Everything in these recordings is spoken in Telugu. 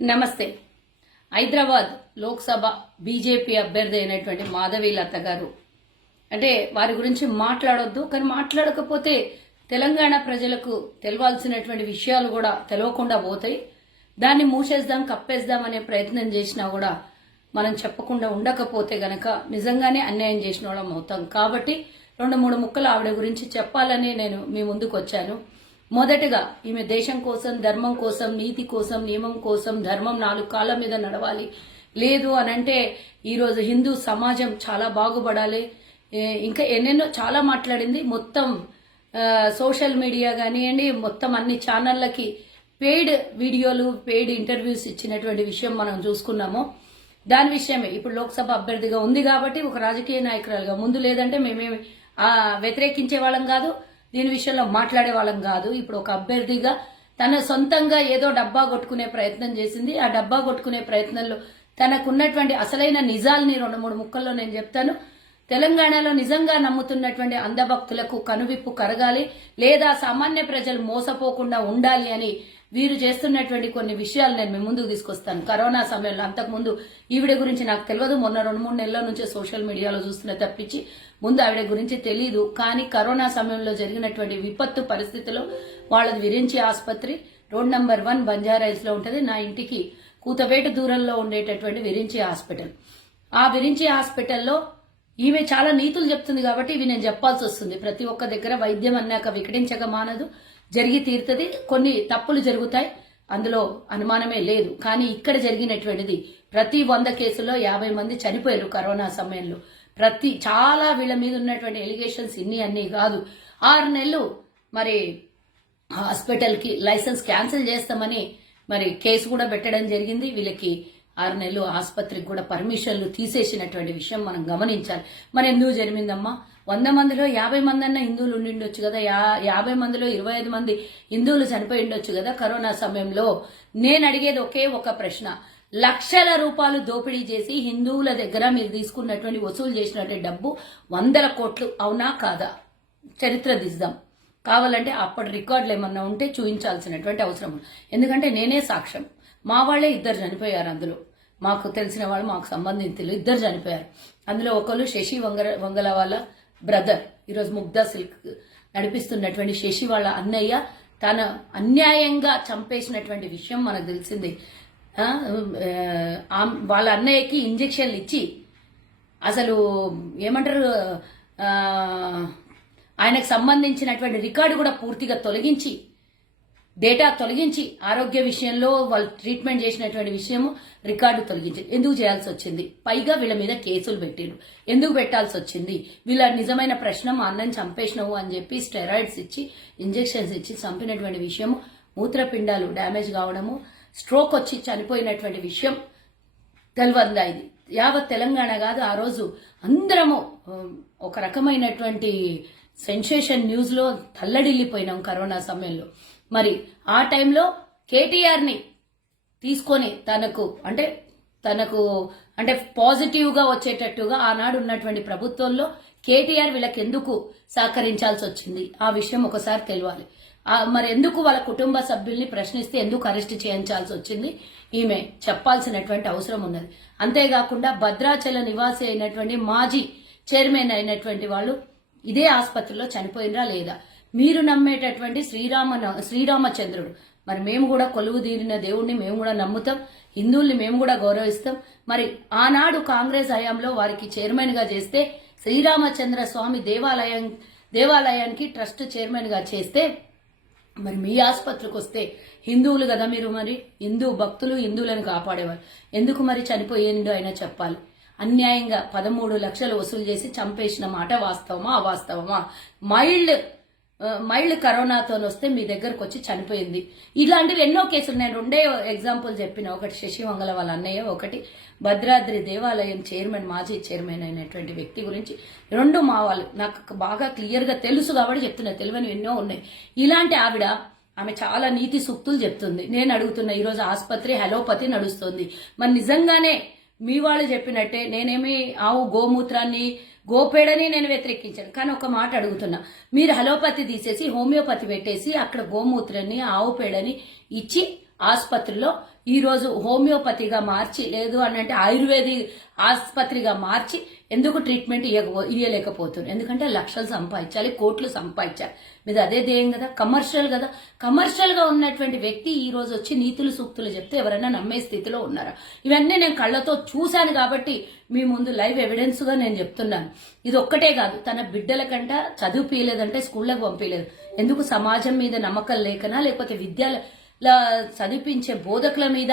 నమస్తే. హైదరాబాద్ లోక్సభ బీజేపీ అభ్యర్థి అయినటువంటి మాధవి లత గారు అంటే వారి గురించి మాట్లాడొద్దు, కానీ మాట్లాడకపోతే తెలంగాణ ప్రజలకు తెలవాల్సినటువంటి విషయాలు కూడా తెలవకుండా పోతాయి. దాన్ని మూసేద్దాం, కప్పేద్దాం అనే ప్రయత్నం చేసినా కూడా మనం చెప్పకుండా ఉండకపోతే గనక నిజంగానే అన్యాయం చేసిన వాళ్ళం అవుతాం. కాబట్టి 2-3 ముక్కలు ఆవిడ గురించి చెప్పాలని నేను మీ ముందుకు వచ్చాను. మొదటగా ఈమె దేశం కోసం, ధర్మం కోసం, నీతి కోసం, నియమం కోసం, ధర్మం 4 కాళ్ళ మీద నడవాలి. లేదు అనంటే ఈరోజు హిందూ సమాజం చాలా బాగుపడాలి. ఇంకా ఎన్నెన్నో చాలా మాట్లాడింది. మొత్తం సోషల్ మీడియా కానివ్వండి, మొత్తం అన్ని ఛానళ్లకి పెయిడ్ వీడియోలు, పెయిడ్ ఇంటర్వ్యూస్ ఇచ్చినటువంటి విషయం మనం చూసుకున్నాము. దాని విషయమే ఇప్పుడు లోక్సభ అభ్యర్థిగా ఉంది కాబట్టి ఒక రాజకీయ నాయకురాలుగా ముందు లేదంటే మేమేమి వ్యతిరేకించే వాళ్ళం కాదు, దీని విషయంలో మాట్లాడే వాళ్ళం కాదు. ఇప్పుడు ఒక అభ్యర్థిగా తన సొంతంగా ఏదో డబ్బా కొట్టుకునే ప్రయత్నం చేసింది. ఆ డబ్బా కొట్టుకునే ప్రయత్నంలో తనకున్నటువంటి అసలైన నిజాల్ని 2-3 ముక్కల్లో నేను చెప్తాను. తెలంగాణలో నిజంగా నమ్ముతున్నటువంటి అంధభక్తులకు కనువిప్పు కరగాలి, లేదా సామాన్య ప్రజలు మోసపోకుండా ఉండాలి అని వీరు చేస్తున్నటువంటి కొన్ని విషయాలు నేను మీ ముందుకు తీసుకొస్తాను. కరోనా సమయంలో అంతకుముందు ఈవిడ గురించి నాకు తెలియదు, మొన్న 2-3 నెలల నుంచే సోషల్ మీడియాలో చూస్తున్న తప్పించి ముందు ఆవిడ గురించి తెలియదు. కానీ కరోనా సమయంలో జరిగినటువంటి విపత్తు పరిస్థితిలో వాళ్ళది విరించి ఆసుపత్రి రోడ్ నంబర్ 1 బంజారాయిల్స్ లో ఉంటుంది. నా ఇంటికి కూతవేట దూరంలో ఉండేటటువంటి విరించి హాస్పిటల్. ఆ విరించి హాస్పిటల్లో ఈమె చాలా నీతులు చెప్తుంది కాబట్టి ఇవి నేను చెప్పాల్సి వస్తుంది. ప్రతి ఒక్క దగ్గర వైద్యం అన్నాక వికటించక మానదు, జరిగి తీరుతుంది. కొన్ని తప్పులు జరుగుతాయి, అందులో అనుమానమే లేదు. కానీ ఇక్కడ జరిగినటువంటిది ప్రతి 100 కేసుల్లో 50 మంది చనిపోయారు కరోనా సమయంలో. చాలా వీళ్ళ మీద ఉన్నటువంటి ఎలిగేషన్స్ ఇన్ని అన్ని కాదు. 6 నెలలు మరి హాస్పిటల్ కి లైసెన్స్ క్యాన్సిల్ చేస్తామని మరి కేసు కూడా పెట్టడం జరిగింది. వీళ్ళకి 6 నెలలు ఆసుపత్రికి కూడా పర్మిషన్లు తీసేసినటువంటి విషయం మనం గమనించాలి. మరి ఎందుకు జరిగిందమ్మా? 100 మందిలో 50 మంది అన్న హిందువులు ఉండిండొచ్చు కదా, 50 మందిలో 25 మంది హిందువులు చనిపోయి ఉండొచ్చు కదా కరోనా సమయంలో. నేను అడిగేది ఒకే ఒక ప్రశ్న, లక్షల రూపాయలు దోపిడీ చేసి హిందువుల దగ్గర మీరు తీసుకున్నటువంటి వసూలు చేసినటువంటి డబ్బు 100 కోట్లు అవునా కాదా? చరిత్ర దిద్దాం. కావాలంటే అప్పటి రికార్డులు ఏమన్నా ఉంటే చూపించాల్సినటువంటి అవసరం ఉంది. ఎందుకంటే నేనే సాక్ష్యం. మా వాళ్లే 2 చనిపోయారు. అందులో మాకు తెలిసిన వాళ్ళు, మాకు సంబంధించిన 2 చనిపోయారు. అందులో ఒకళ్ళు శశి వంగల వాళ్ళ బ్రదర్, ఈరోజు ముగ్ధా సిల్క్ నడిపిస్తున్నటువంటి శశి వాళ్ళ అన్నయ్య తన అన్యాయంగా చంపేసినటువంటి విషయం మనకు తెలిసింది. వాళ్ళ అన్నయ్యకి ఇంజెక్షన్లు ఇచ్చి అసలు ఏమంటారు, ఆయనకు సంబంధించినటువంటి రికార్డు కూడా పూర్తిగా తొలగించి, డేటా తొలగించి, ఆరోగ్య విషయంలో వాళ్ళు ట్రీట్మెంట్ చేసినటువంటి విషయము రికార్డు తొలగించి ఎందుకు చేయాల్సి వచ్చింది? పైగా వీళ్ళ మీద కేసులు పెట్టిరు. ఎందుకు పెట్టాల్సి వచ్చింది? వీళ్ళ నిజమైన ప్రశ్న, మా అన్నని చంపేసినావు అని చెప్పి స్టెరాయిడ్స్ ఇచ్చి, ఇంజెక్షన్స్ ఇచ్చి చంపినటువంటి విషయము, మూత్రపిండాలు డ్యామేజ్ కావడము, స్ట్రోక్ వచ్చి చనిపోయినటువంటి విషయం తెలియదా? ఇది యావత్ తెలంగాణ కాదు, ఆ రోజు అందరము ఒక రకమైనటువంటి సెన్సేషన్ న్యూస్ లో తల్లడిల్లిపోయినాం కరోనా సమయంలో. మరి ఆ టైంలో కేటీఆర్ ని తీసుకొని తనకు అంటే పాజిటివ్ గా వచ్చేటట్టుగా ఆనాడు ఉన్నటువంటి ప్రభుత్వంలో కేటీఆర్ వీళ్ళకి ఎందుకు సహకరించాల్సి వచ్చింది? ఆ విషయం ఒకసారి తెలియాలి. మరి ఎందుకు వాళ్ళ కుటుంబ సభ్యుల్ని ప్రశ్నిస్తే ఎందుకు అరెస్ట్ చేయించాల్సి వచ్చింది? ఈమె చెప్పాల్సినటువంటి అవసరం ఉన్నది. అంతేకాకుండా భద్రాచల నివాసి అయినటువంటి మాజీ చైర్మన్ అయినటువంటి వాళ్ళు ఇదే ఆసుపత్రిలో చనిపోయినరా లేదా? మీరు నమ్మేటటువంటి శ్రీరామచంద్రుడు, మరి మేము కూడా కొలువు తీరిన దేవుణ్ణి మేము కూడా నమ్ముతాం, హిందువుల్ని మేము కూడా గౌరవిస్తాం. మరి ఆనాడు కాంగ్రెస్ హయాంలో వారికి చైర్మన్ గా చేస్తే, శ్రీరామచంద్ర స్వామి దేవాలయానికి ట్రస్ట్ చైర్మన్ గా చేస్తే, మరి మీ ఆసుపత్రికి వస్తే హిందువులు కదా మీరు, మరి హిందూ భక్తులు హిందువులను కాపాడేవారు, ఎందుకు మరి చనిపోయిండు అయినా చెప్పాలి. అన్యాయంగా 13 లక్షలు వసూలు చేసి చంపేసిన మాట వాస్తవమా అవాస్తవమా? మైల్డ్ కరోనాతో వస్తే మీ దగ్గరకు వచ్చి చనిపోయింది. ఇలాంటివి ఎన్నో కేసులు నేను 2 ఎగ్జాంపుల్ చెప్పిన. ఒకటి శశి వంగల వాళ్ళ అన్నయ్య, ఒకటి భద్రాద్రి దేవాలయం చైర్మన్, మాజీ చైర్మన్ అయినటువంటి వ్యక్తి గురించి. 2 మా వాళ్ళు నాకు బాగా క్లియర్ గా తెలుసు కాబట్టి చెప్తున్నా, తెలియని ఎన్నో ఉన్నాయి. ఇలాంటి ఆమె చాలా నీతి సూక్తులు చెప్తుంది. నేను అడుగుతున్నా, ఈరోజు ఆసుపత్రి హలోపతి నడుస్తుంది. మరి నిజంగానే మీ వాళ్ళు చెప్పినట్టే నేనేమి ఆవు గోమూత్రాన్ని గోపేడని నేను వ్యతిరేకించాను, కానీ ఒక మాట అడుగుతున్నా, మీరు హలోపతి తీసేసి హోమియోపతి పెట్టేసి అక్కడ గోమూత్రాన్ని ఆవు పేడని ఇచ్చి ఆసుపత్రిలో ఈ రోజు హోమియోపతిగా మార్చి లేదు అని అంటే ఆయుర్వేదిక్ ఆసుపత్రిగా మార్చి ఎందుకు ట్రీట్మెంట్ ఇవ్వలేకపోతున్నారు? ఎందుకంటే లక్షలు సంపాదించాలి, కోట్లు సంపాదించాలి. మీద అదే ధ్యేయం కదా, కమర్షియల్ కదా. కమర్షియల్ గా ఉన్నటువంటి వ్యక్తి ఈ రోజు వచ్చి నీతులు సూక్తులు చెప్తే ఎవరైనా నమ్మే స్థితిలో ఉన్నారా? ఇవన్నీ నేను కళ్ళతో చూశాను కాబట్టి మీ ముందు లైవ్ ఎవిడెన్స్ గా నేను చెప్తున్నాను. ఇది ఒక్కటే కాదు, తన బిడ్డల కంట చదువు పీయలేదంటే స్కూళ్ళకు పంపించలేదు. ఎందుకు? సమాజం మీద నమ్మకం లేకనా, లేకపోతే విద్యల చదివించే బోధకుల మీద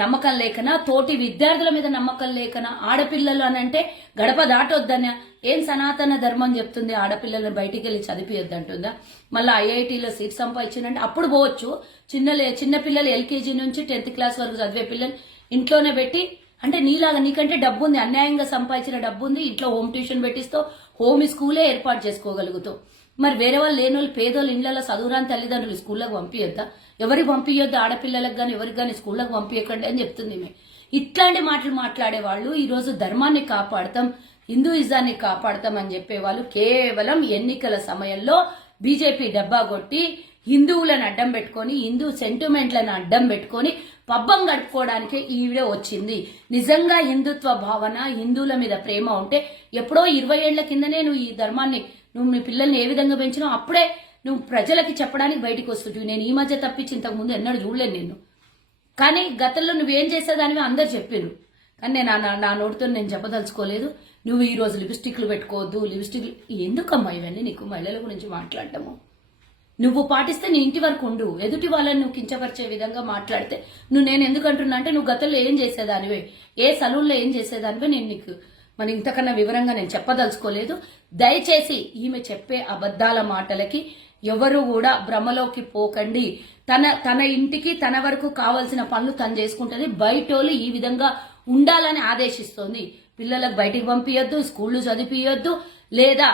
నమ్మకం లేకనా, తోటి విద్యార్థుల మీద నమ్మకం లేకనా, ఆడపిల్లలు అని అంటే గడప దాటొద్దనా? ఏం సనాతన ధర్మం చెప్తుంది ఆడపిల్లలను బయటికి వెళ్ళి చదివియొద్దు అంటుందా? మళ్ళీ ఐఐటీలో సీట్ సంపాదించిందంటే అప్పుడు పోవచ్చు. చిన్న పిల్లలు ఎల్కేజీ నుంచి 10th క్లాస్ వరకు చదివే పిల్లలు ఇంట్లోనే పెట్టి, అంటే నీలాగా నీకంటే డబ్బు ఉంది, అన్యాయంగా సంపాదించిన డబ్బు ఉంది, ఇంట్లో హోమ్ ట్యూషన్ పెట్టిస్తావు, హోమ్ స్కూలే ఏర్పాటు చేసుకోగలుగుతావు. మరి వేరే వాళ్ళు లేని వాళ్ళు పేదోళ్ళు ఇళ్లలో చదువురాని తల్లిదండ్రులు స్కూళ్ళకు పంపించొద్దా? ఎవరికి పంపించొద్దు? ఆడపిల్లలకు కానీ ఎవరికి కానీ స్కూళ్ళకు పంపించకండి అని చెప్తుంది. ఇట్లాంటి మాటలు మాట్లాడే వాళ్ళు ఈ రోజు ధర్మాన్ని కాపాడతాం, హిందూయిజాన్ని కాపాడతాం అని చెప్పేవాళ్ళు కేవలం ఎన్నికల సమయంలో బీజేపీ డబ్బా కొట్టి హిందువులను అడ్డం పెట్టుకొని, హిందూ సెంటిమెంట్లను అడ్డం పెట్టుకొని పబ్బం గడుపుకోవడానికి ఈవిడే వచ్చింది. నిజంగా హిందుత్వ భావన, హిందువుల మీద ప్రేమ ఉంటే ఎప్పుడో 20 ఏళ్ల కిందనే నువ్వు ఈ ధర్మాన్ని, నువ్వు మీ పిల్లల్ని ఏ విధంగా పెంచినావు అప్పుడే నువ్వు ప్రజలకి చెప్పడానికి బయటకు వస్తుంటివి. నేను ఈ మధ్య తప్పించి ఇంతకు ముందు ఎన్నడూ చూడలేను నిన్ను. కానీ గతంలో నువ్వేం చేసేదానివి అందరు చెప్పారు, కానీ నేను నా నోటితో నేను చెప్పదలుచుకోలేదు. నువ్వు ఈ రోజు లిప్స్టిక్లు పెట్టుకోవద్దు, లిప్స్టిక్లు ఎందుకమ్మా ఇవన్నీ? నీకు మహిళల గురించి మాట్లాడటము నువ్వు పాటిస్తే నీ ఇంటి వరకు ఉండు. ఎదుటి వాళ్ళని నువ్వు కించపరిచే విధంగా మాట్లాడితే నేను ఎందుకు అంటున్నా అంటే, నువ్వు గతంలో ఏం చేసేదానివే, ఏ సలూన్లో ఏం చేసేదానివే నేను నీకు మరి ఇంతకన్నా వివరంగా నేను చెప్పదలుచుకోలేదు. దయచేసి ఈమె చెప్పే అబద్ధాల మాటలకి ఎవరు కూడా భ్రమలోకి పోకండి. తన ఇంటికి తన వరకు కావాల్సిన పనులు తను చేసుకుంటుంది. బయటోళ్ళు ఈ విధంగా ఉండాలని ఆదేశిస్తోంది. పిల్లలకు బయటికి పంపించొద్దు, స్కూళ్ళు చదివియొద్దు, లేదా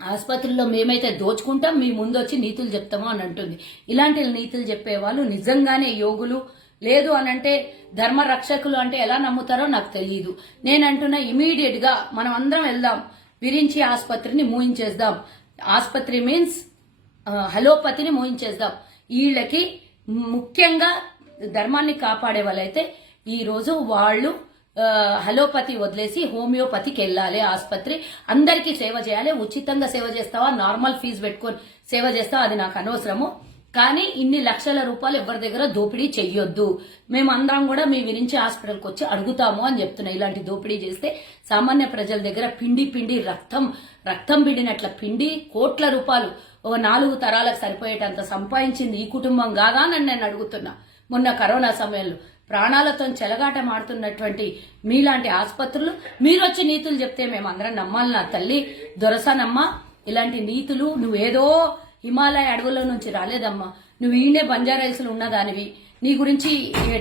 ఆసుపత్రుల్లో మేమైతే దోచుకుంటాం, మీ ముందు వచ్చి నీతులు చెప్తాము అని అంటుంది. ఇలాంటి నీతులు చెప్పేవాళ్ళు నిజంగానే యోగులు, లేదు అనంటే ధర్మ రక్షకులు అంటే ఎలా నమ్ముతారో నాకు తెలియదు. నేనంటున్నా ఇమీడియట్ గా మనం అందరం వెళ్దాం, విరించి ఆసుపత్రిని మూయించేద్దాం. ఆసుపత్రి మీన్స్ హలోపతిని మూయించేద్దాం. వీళ్ళకి ముఖ్యంగా ధర్మాన్ని కాపాడే వాళ్ళైతే ఈ రోజు వాళ్ళు హలోపతి వదిలేసి హోమియోపతికి వెళ్ళాలి. ఆసుపత్రి అందరికీ సేవ చేయాలి. ఉచితంగా సేవ చేస్తావా, నార్మల్ ఫీజు పెట్టుకొని సేవ చేస్తావా, అది నాకు అనవసరము. కానీ ఇన్ని లక్షల రూపాయలు ఎవరి దగ్గర దోపిడీ చెయ్యొద్దు. మేమందరం కూడా మీ విరించి హాస్పిటల్కి వచ్చి అడుగుతాము అని చెప్తున్నా. ఇలాంటి దోపిడీ చేస్తే సామాన్య ప్రజల దగ్గర పిండి రక్తం పిండినట్ల పిండి కోట్ల రూపాయలు 4 తరాలకు సరిపోయేటంత సంపాదించింది ఈ కుటుంబం కాదా అని నేను అడుగుతున్నా. మొన్న కరోనా సమయంలో ప్రాణాలతో చెలగాట మాడుతున్నటువంటి మీలాంటి ఆసుపత్రులు మీరు వచ్చి నీతులు చెప్తే మేమందరం నమ్మాలి. నా తల్లి దొరసానమ్మా, ఇలాంటి నీతులు నువ్వేదో హిమాలయ అడవుల నుంచి రాలేదమ్మా. నువ్వు ఈయనే బంజారాయిల్స్లో ఉన్నదానివి. నీ గురించి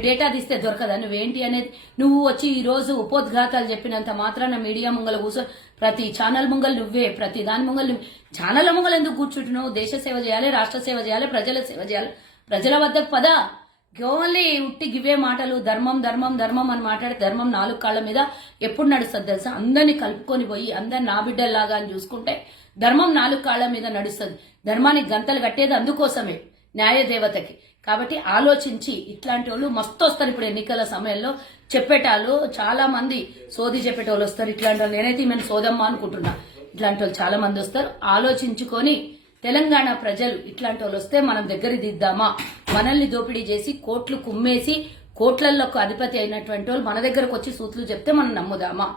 డేటా తీస్తే దొరకదా నువ్వేంటి అనేది? నువ్వు వచ్చి ఈ రోజు ఉపోద్ఘాతాలు చెప్పినంత మాత్రాన మీడియా ముంగల కూర్చో, ప్రతి ఛానల్ ముంగలు నువ్వే, ప్రతి దాని ముంగలు నువ్వు. ఛానల్ ముంగలు ఎందుకు కూర్చుంటున్నావు? దేశ సేవ చేయాలి, రాష్ట్ర సేవ చేయాలి, ప్రజల సేవ చేయాలి. ప్రజల వద్దకు పదా. ఓన్లీ ఉట్టి గివే మాటలు ధర్మం అని మాట్లాడి ధర్మం 4 కాళ్ల మీద ఎప్పుడు నడుస్తుంది తెలుసా? అందరినీ కలుపుకొని పోయి అందరిని నా బిడ్డల్లాగా అని చూసుకుంటే ధర్మం 4 కాళ్ల మీద నడుస్తుంది. ధర్మానికి గంతలు కట్టేది అందుకోసమే, న్యాయదేవతకి. కాబట్టి ఆలోచించి ఇట్లాంటి వాళ్ళు మస్తు వస్తారు. ఇప్పుడు ఎన్నికల సమయంలో చెప్పేటాళ్ళు చాలా మంది సోది చెప్పేటోళ్ళు వస్తారు. ఇట్లాంటి వాళ్ళు నేనైతే ఈమెను సోదమ్మ అనుకుంటున్నా. ఇట్లాంటి వాళ్ళు చాలా మంది వస్తారు. ఆలోచించుకొని తెలంగాణ ప్రజలు ఇట్లాంటి వాళ్ళు వస్తే మనం దగ్గర దిద్దామా? మనల్ని దోపిడీ చేసి కోట్లు కుమ్మేసి కోట్లలోకి అధిపతి అయినటువంటి వాళ్ళు మన దగ్గరకు వచ్చి సూత్రులు చెప్తే మనం నమ్ముదామా?